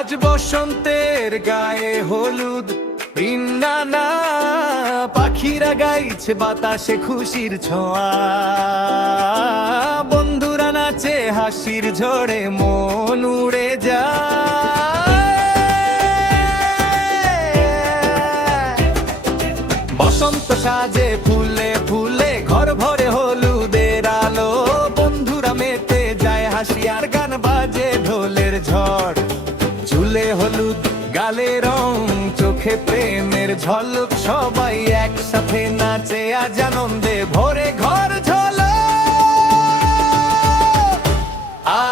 আজ বসন্তের গায়ে হলুদ না পাখিরা গাইছে বাতাসে খুশির ছোঁয়া, বন্ধুরা নাচে হাসির ঝড়ে মন উড়ে যায়। বসন্ত সাজে ফুলে ফুলে ঘর ভরে হলুদের আলো, বন্ধুরা মেতে যায় হাসি আর গান বাজে ঢোলের ঝড়। চুলে হলুদ গালে রং চোখে প্রেমের ঝলক, সবাই একসাথে নাচে আজ আনন্দে ভরে ঘর ঝলক।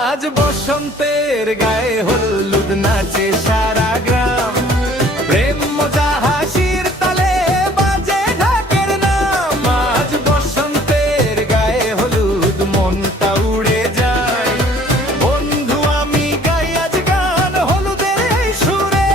আজ বসন্তের গায়ে হলুদ নাচে সারা গ্রাম, প্রেম মজা হাসির তালে বাজে ঢাকের নাম। আজ বসন্তের গায়ে হলুদ মনটা উড়ে যায়, বন্ধু আমি গাই আজ গান হলুদের এই সুরে।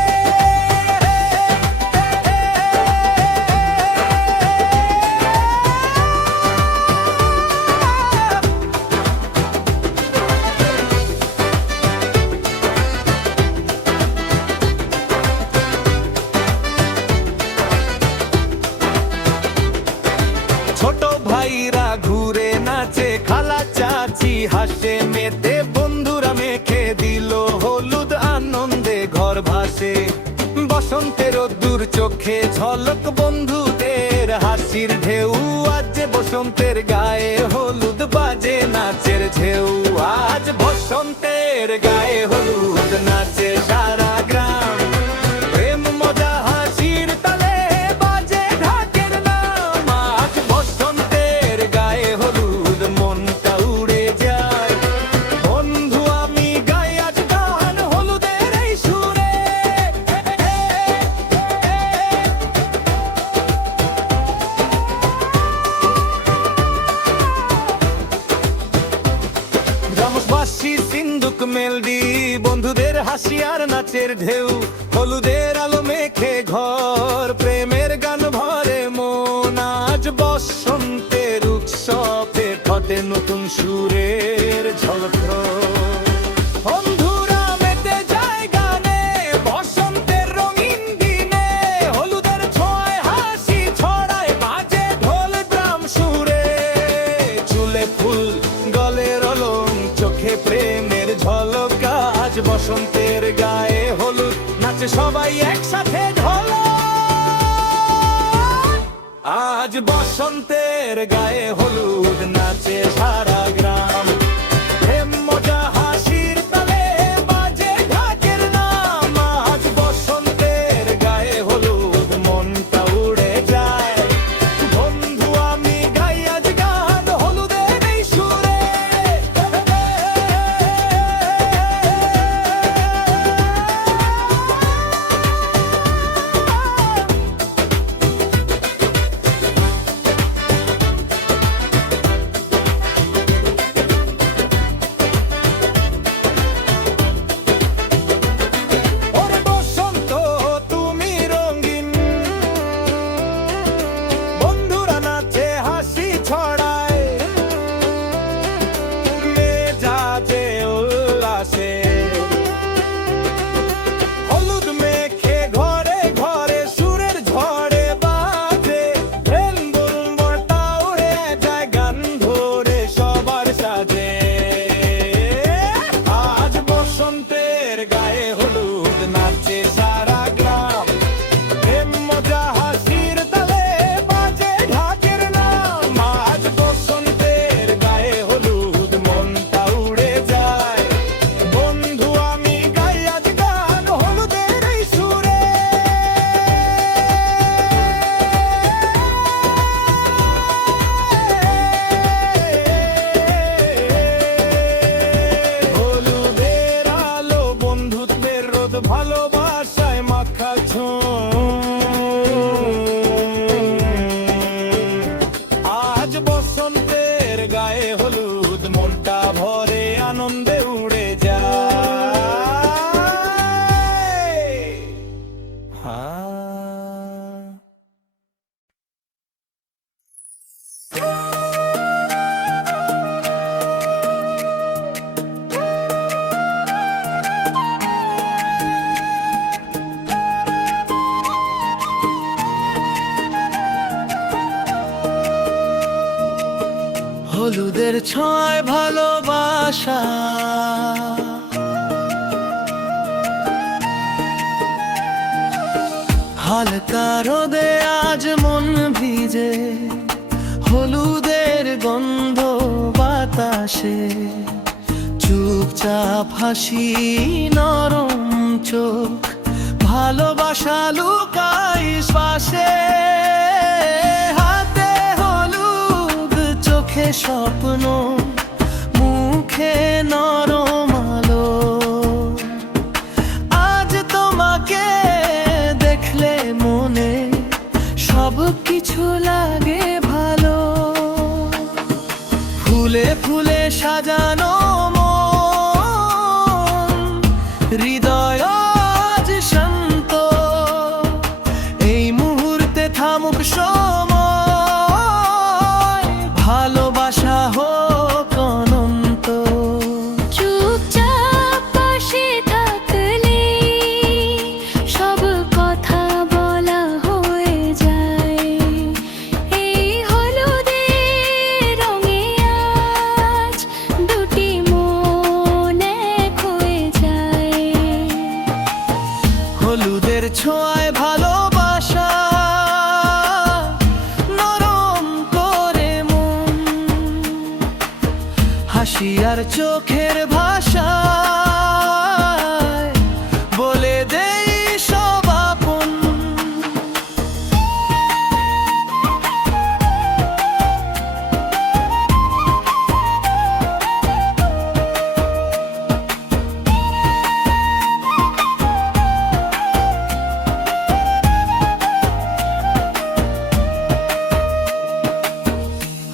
ছোট ভাইরা ঘুরে নাচে, খালা চাচি হাসে মেতে, বন্ধুরা মেখে দিল হলুদ আনন্দে ঘর ভাসে। বসন্তের দূর চোখে ঝলক বন্ধুদের হাসির ঢেউ, আজ যে বসন্তের গায়ে হলুদ বাজে নাচের ঢেউ। আজ বসন্তের গায়ে হলুদ নাচে সারা গ্রাম, প্রেম মজা হাসির তালে বাজে ঢাকের নাম। আজ বসন্তের গায়ে হলুদ মনটা উড়ে যায়, বন্ধু আমি গাই আজ গান হলুদের এই সুরে। গ্রামবাসী সিন্দুক মেলডি, বন্ধুদের হাসি আর নাচের ঢেউ, হলুদের আলো মেখে ঘর, প্রেমের গান ভরে মন। আজ বসন্তের উৎসবে ফটে নতুন সুরের ঝলক, বন্ধুরা মেতে যায় গানে বসন্তের রঙিন দিনে। হলুদের ছোঁয়ায় হাসি ছড়ায় বাজে ঢোল গ্রাম সুরে, চুলে ফুল গলে রলং চোখে প্রেমের ঝলক। আজ বসন্তের গায়ে হলুদ নাচে সবাই একসাথে ঢোলক। আজ বসন্তের গায়ে হলুদ নাচে সারা গ্রাম, প্রেম মজা হাসির তালে বাজে ঢাকের নাম। আজ বসন্তের গায়ে হলুদ মনটা উড়ে যায়, বন্ধু আমি গাই আজ গান হলুদের এই সুরে। হলুদের ছোঁয়ায় ভালোবাসা, হালকা রোদে আজ মন ভিজে, হলুদের গন্ধ বাতাসে, চুপচাপ হাসি নরম চোখ, ভালোবাসা লুকাই শ্বাসে। হাতে হলুদ, চোখে স্বপ্ন, মুখে নরম আলো। আজ তোমাকে দেখলে মনে সব কিছু লাগে ভালো। ফুলে ফুলে সাজানো মন, হৃদয় আজ শান্ত। এই মুহূর্তে থামুক সময়, ভালোবাসা হোক অনন্ত। চুপচাপ পাশে থাকলে সব কথা বলা হয়ে যায়। এই হলুদের রঙে আজ দুটি মন এক হয়ে যায়। হলুদের ছোঁয়ায় ভালোবাসা, নরম করে মন, হাসি আর চোখের ভাষা বলে দেই সব আপন।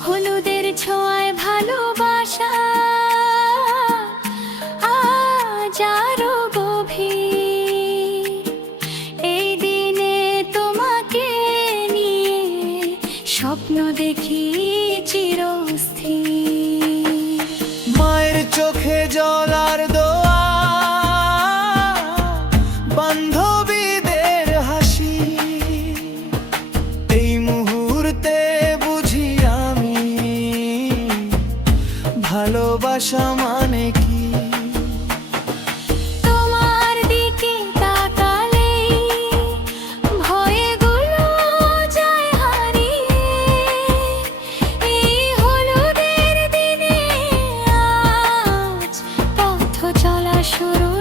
হলুদের ছোঁয়ায় ভালোবাসা আজ আরো গভীর। এই দিনে তোমাকে নিয়ে স্বপ্ন দেখি চিরস্থির। মায়ের চোখে জল আর দোয়া, বান্ধবীদের হাসি। এই মুহূর্তে বুঝি আমি ভালোবাসা মানে কি। তোমার দিকে তাকালেই ভয়গুলো যায় হারিয়ে। এই হলুদের দিনে আজ পথ চলা শুরু।